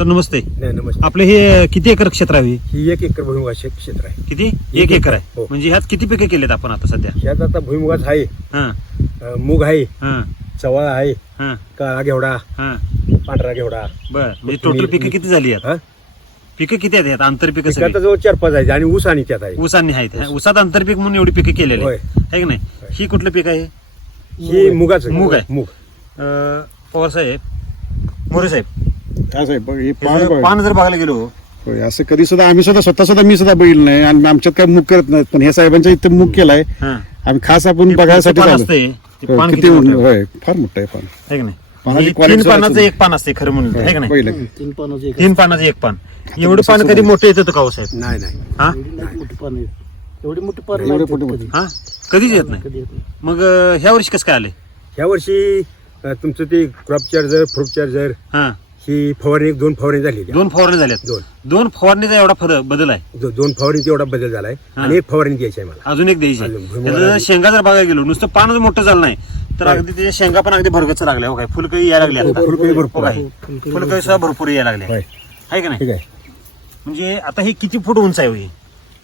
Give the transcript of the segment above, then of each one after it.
Sir नमस्ते. नाही नमस्ते. आपलं हे किती एकर क्षेत्र आहे? ही एक एकर भुईमुगाचे क्षेत्र आहे. किती? एक एक एकर आहे. हो. म्हणजे ह्यात किती पिके केलेत आपण आता सध्या? यात आता भुईमुगाच आहे. हा. अं, मूग आहे. हा. चवळ आहे. हा. काळा घेवडा. हा. पांढरा घेवडा. बर. म्हणजे टोटल पिकं किती झाली आहेत हा? पिकं किती आहेत ह्यात? आंतरपिकं जवळ चार पाच आहे आणि ऊस आणि त्यात आहे. ऊसांनी आहेत. ऊसात आंतरपीक म्हणून एवढी पिकं केलेली होय. आहे की नाही? ही कुठलं पीक आहे? ही मुगाच. मूग आहे. मूग. पवार साहेब मोरे साहेब. बघ, हे हे पान जर बघ. पान जर बघायला गेलो होय, असं कधी सुद्धा आम्ही सुद्धा स्वतः सुद्धा मी सुद्धा बघितलं नाही आणि आमच्यात काय मुख करत नाहीत पण हे साहेबांच्या इथे मुख केलाय हा आम्ही खास आपण बघायसाठी पान. असतंय ते होय, पान किती किती मोठं आहे? होय फार मोठं आहे पान है की नाही पानाची हे quality तीन सुद्धा पानाचं. एक पान असते खरं म्हणून है की नाही पहिलं तीन पानाचं एक तीन पानाचं एक पान एवढं पान कधी मोठं येतं का हो साहेब नाही नाही हा एवढी नाही मोठी पानं आहेत. एवढी मोठी पानं एवढी नाही मोठी कधी. मोठी. हा कधीच येत नाही कधी येत नाही. मग अं, ह्या वर्षी कसं काय आले ह्या वर्षी अं, तुमचं ते क्रॉप चार्जर फ्रूट चार्जर हा ही फवारणी दोन फवारणी झाली दोन फवारणी झाल्यात दोन. दोन फवारणीचा एवढा फरक बदल आहे. दो- दोन फवारणी तेवढा बदल झालाय. आणि एक फवारणी द्यायची आहे मला. अजून एक द्यायची अजून भुईमुगाला त्याचं आणि- शेंगा जर बघायला गेलो नुसतं पानच मोठं झालं नाही तर. अगदी त्याच्या शेंगा पण अगदी भरगच लागल्या हो काय? फुलकळी यायला लागली आता. फुलकळी भरपूर हो काय? आहे. फुलकळी सुद्धा भरपूर यायला लागल्या. होय. आहे का नाही? ठीक आहे. म्हणजे आता हे किती फूट उंच आहे हो हे?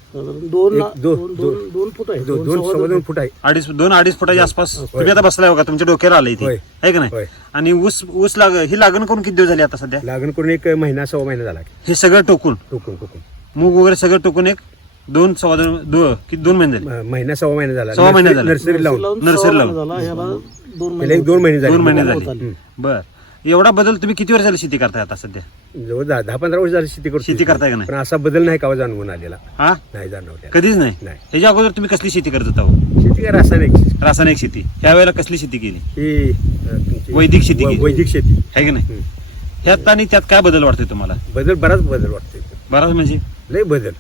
साधारण दोन एक, ना- दोन- दोन दोन दोन फूट आहे. दो- दोन सव्वा सव्वा दोन. फूट आहे. अडीच दोन अडीच फुटाच्या आसपास. तुम्ही आता बसलाय बघा तुमच्या डोक्याला आलं इथे होय. आहे का नाही. आणि ऊस ऊस लाग ही लागण करून किती दिवस झाली आता सध्या? लागण करून एक महिना सव्वा महिना झाला. हे सगळं टोकून? टोकून टोकून. मूग वगैरे सगळं टोकून एक दोन सव्वा दोन दो किती दोन महिने झाले? म- महिना सव्वा महिना झाला. सव्वा महिना नर्सरी- झाला. नर्सरी लावून. नर्सरी लावून. महिना झाला ह्याला दोन त्याला एक दोन महिने झाले. दोन महिने होत झाले. आले. बर. एवढा बदल तुम्ही किती वर्ष झाली शेती करताय आता सध्या? जवळ दहा दहा पंधरा वर्ष झाली शेती करतो शेती करताय का नाही? पण असा बदल नाही का जाणवून आलेला? हा? नाही जाणवल्या कधीच नाही? नाही. ह्याच्या अगोदर तुम्ही कसली शेती करत होता हो? शेती काय रासायनिक रासायनिक शेती. ह्या वेळेला कसली शेती केली? ही अं, तुमची वैदिक शेती व- केली. वैदिक शेती. आहे की नाही? हम्म. ह्यात आणि त्यात काय बदल वाटतोय तुम्हाला? बदल बराच बदल वाटते बराच म्हणजे? लय बदल.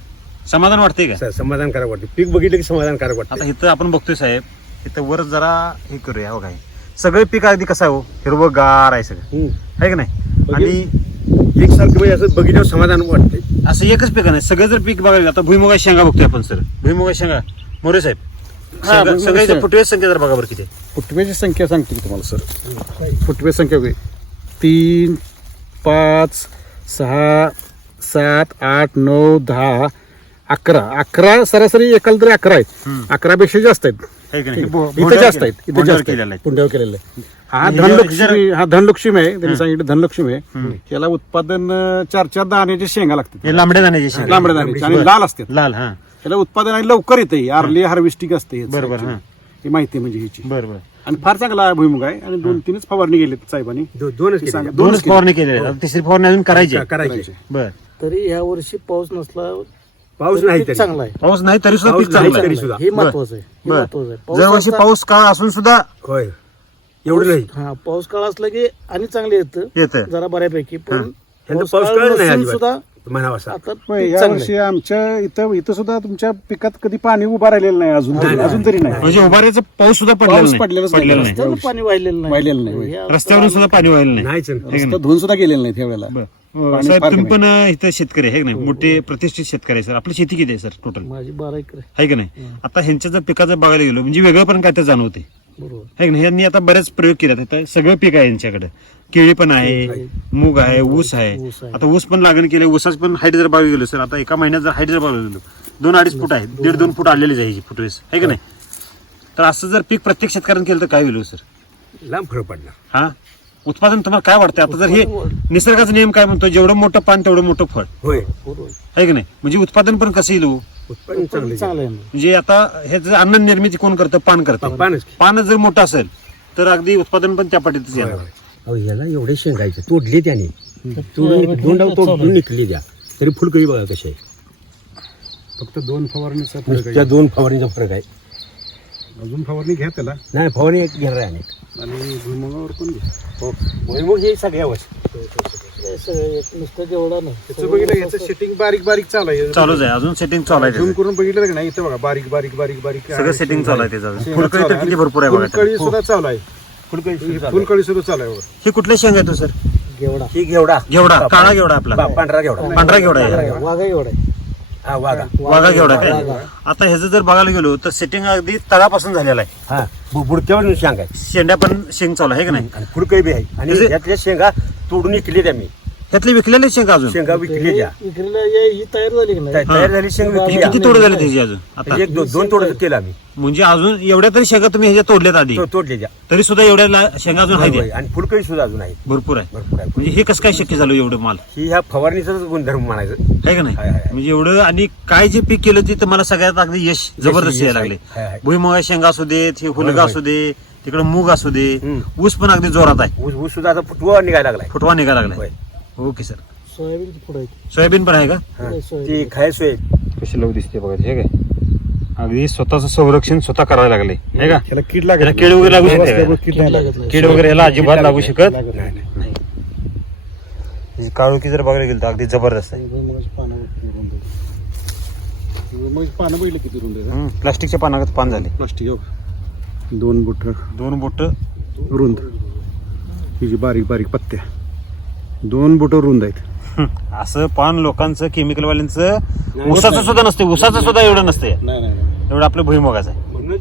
समाधान वाटतंय का? स- समाधानकारक वाटते पीक बघितलं की समाधानकारक आता वाटते इथं आपण बघतोय साहेब इथं वर जरा हे करूया हो काय सगळे पीक अगदी कसं आहे हो? हिरवं गार आहे सगळं. आहे का नाही? आणि एकसारखं म्हणजे असं बघितल्यावर समाधान वाटते असं एकच पीक नाही सगळं जर पीक बघायला आता भुईमुगा शेंगा बघतोय आपण सर. भुईमुगा शेंगा. मोरे साहेब हा, शेंगा- भुईमुगा सगळ्याच्या शेंगा. फुटवेच संख्या जर बघा बरं किती आहे. फुटव्याची संख्या सांगतो की तुम्हाला सर. फुटवे संख्या बघा. तीन पाच सहा सात आठ नऊ दहा अकरा. अकरा सरासरी एकाला तरी अकरा आहेत. अकरापेक्षा जास्त आहेत. आहे की नाही? हे इथं बो- जास्त बोंड्यावर आहेत इथं बोंड्यावर जास्त केलेलं आहेत आहे. पुंड्यावर केलेलं आहे हा धनलक्ष्मी हा धनलक्ष्मी आहे त्यांनी हं. सांगितलं धनलक्ष्मी आहे हं. याला उत्पादन अं, चार चार दाण्याचे शेंगा लागतात हे लांबड्या दाण्याची शेंगा लांबड्या दाण्याचे आणि. लाल असतात लाल हा त्याला उत्पादन आणि लवकर येते अर्ली हार्वेस्टिंग असते याचं बरोबर. हां. ही माहिती आहे म्हणजे ह्याची बरं बरं आणि फार चांगला भुईमुग आहे आणि दोन तीनच फवारणी गेली साहेबांनी दो- दोनच सांगा. केले. दोनच दोनच फवारणी केलेली आहे. आता तिसरी फवारणी अजून करायची आहे. करायचे बर तरी ह्या वर्षी पाऊस नसला पाऊस नाही तरी. चांगला आहे. पाऊस नाही तरी सुद्धा पाऊस पीक नाही चांगलं आहे. तरी. सुद्धा. हे महत्वाचं आहे हे बर. महत्वाचं आहे. पाऊस दरवर्षी असला- पाऊस काळ असून सुद्धा होय. एवढं नाही. हा पाऊस काळ असला की आणि चांगले येतं येत जरा बऱ्यापैकी. पण यंदा पाऊस काळ नाही नसून अजिबात. सुद्धा म्हणावा असा आता होय, पीक या चांगलं आहे. वर्षी आमच्या इथं इथं सुद्धा तुमच्या पिकात कधी पाणी उभं राहिलेलं नाही अजून तरी अजून तरी नाही. म्हणजे उभाऱ्याचा पाऊस सुद्धा पडलेला पाऊस नाही. पडलेलाच नाही. पडलेला नाही. पाणी वाहिलेलं नाही. वाहिलेलं नाही. हे रस्त्यावरून सुद्धा पाणी व्हायला नाही. नाहीच रस्ता धुवून सुद्धा गेलेलं नाही त्यावेळेला. बरं. पाणी साहेब फार तुम्ही कमी पण अं, इथं शेतकरी आहे का नाही? मोठे प्रतिष्ठित शेतकरी आहे सर. आपली शेती किती आहे सर टोटल माझी बारा एकर आहे. आहे का नाही? आता ह्यांच्या जर पिकाचं बघायला गेलो म्हणजे वेगळं पण काय तर जाणवते बरोबर. आहे का नाही? यांनी आता बरेच प्रयोग केले आता सगळं पीक आहे यांच्याकडे. केळी पण आहे मूग आहे ऊस आहे ऊस आहे. आता ऊस पण लागण केले ऊसाच पण हाईट जर बघायला गेलो सर आता एका महिन्यात जर हाईट जर बघायला गेलो दोन अडीच फूट आहे दीड दोन फूट आलेलीच आहे ही फुटवेस. आहे का नाही? तर असं जर पीक प्रत्येक शेतकऱ्यानं केलं तर काय होईल हो सर? लांब फरक पडला हा? उत्पादन तुम्हाला काय वाटतं आता जर हे निसर्गाचा नियम काय म्हणतो जेवढं मोठं पान तेवढं मोठं फळ. होय. बरोबर आहे की नाही? म्हणजे उत्पादन पण कसं येईल हो? उत्पादन चांगलं चांगलं आहे ना. म्हणजे आता हे जर अन्न निर्मिती कोण करतं? पान करतं. पानच पान जर मोठं असेल तर अगदी उत्पादन पण त्या पाठीतच होय, येणार. अहो याला एवढे शेंगायचे. तोडले त्याने. तोडून दोन डाव तोडून निघली द्या. तरी फुलकळी बघा कशी आहे. फक्त दोन फवारणीचा फरक आहे. दोन फवारणीचा फरक आहे. अजून फवारणी घ्या त्याला. नाही फवारणी एक घेणार आहे आणि भुईमुगावर पण घ्या हो भुईमुग हे सगळ्या वर्ष. नुसतं जेवढा ना याचं बघितलं याचं सेटिंग बारीक बारीक चालू आहे. चालूच आहे अजून सेटिंग चालू आहे झूम त्याचं. करून बघितलं का नाही? इथं बघा बारीक बारीक बारीक बारीक. सगळं सेटिंग चालू आहे त्याचं फुलकळी चालू तर. किती भरपूर आहे बघा फुलकळी त्याला. सुद्धा चालू आहे. फुलकळी फुलकळी सुद्धा चालू आहे बघा. हे कुठल्या शेंगा आहे तो सर? घेवडा. ही घेवडा. घेवडा काळा घेवडा आपला. पांढरा घेवडा. पांढरा घेवडा आहे. वाघा एवढा आहे. हा वाघा. वाघा घेवडा काय. आता ह्याचं जर बघायला गेलो तर सेटिंग अगदी तळापासून झालेलं आहे. हा बु- बुडक्यावर शेंग आहे शेंड्या पण शेंग चालू आहे का नाही? आणि फुलकळी बी आहे. आणि यातल्या शेंगा तोडून निघली त्या मी ह्यातले विकलेले शेंगा अजून? शेंगा विकली विक्रीला ही तयार झाली की नाही? तयार झाली शेंग हे. किती तोडे झाले त्याची अजून? आता एक दोन दोन तोडत केलं आम्ही. म्हणजे अजून एवढ्या तरी शेंगा तुम्ही ह्याच्या तोडल्यात आधी? तो- तोडले तरी सुद्धा एवढ्या ला- शेंगा अजून आहेत. होय, आणि फुलकळी सुद्धा अजून आहे भरपूर आहे. भरपूर आहे. म्हणजे हे कसं काय शक्य झालं एवढं माल? ही ह्या फवारणीचाच गुणधर्म म्हणायचं. आहे का नाही? आहे, आहे. म्हणजे एवढं आणि काय जे पीक केलं ते तुम्हाला सगळ्यात अगदी यश जबरदस्त यश यायला आहे. लागले. आहे, आहे. भुईमुगा शेंगा असू देत हे हुलगा होय. असू दे तिकडे मूग असू दे हम्म. ऊस पण अगदी जोरात आहे. ऊस ऊस सुद्धा आता फुटवा निघायला लागलाय. फुटवा निघायला लागलाय. होय. Okay sir. पुढे आहे. सोयाबीन पण आहे का? हा. नाही, सोय. ती खाय सोय. कशी लव दिसते बघा हे काय? अगदी स्वतःच संरक्षण स्वतः करायला लागले आहे का? त्याला कीड त्याला कीड वगैरे लागू शकते का? कीड नाही लागत नाही. कीड वगैरे याला अजिबात लागू शकत नाही. नाही. काळोखी जर बघायला गेलं तर अगदी जबरदस्त आहे. पानं बघितलं किती रुंद प्लास्टिकच्या पानागत पान झाले. प्लास्टिक हो. दोन बोट. दोन बोट. रुंद. हिची बारीक बारीक पत्त्या. दोन बोट रुंद आहेत. असं पान लोकांचं केमिकलवाल्यांचं उसाचं सुद्धा नसते उसाचं सुद्धा एवढं नसते नाही नाही एवढं आपलं भुईमुगाचं आहे.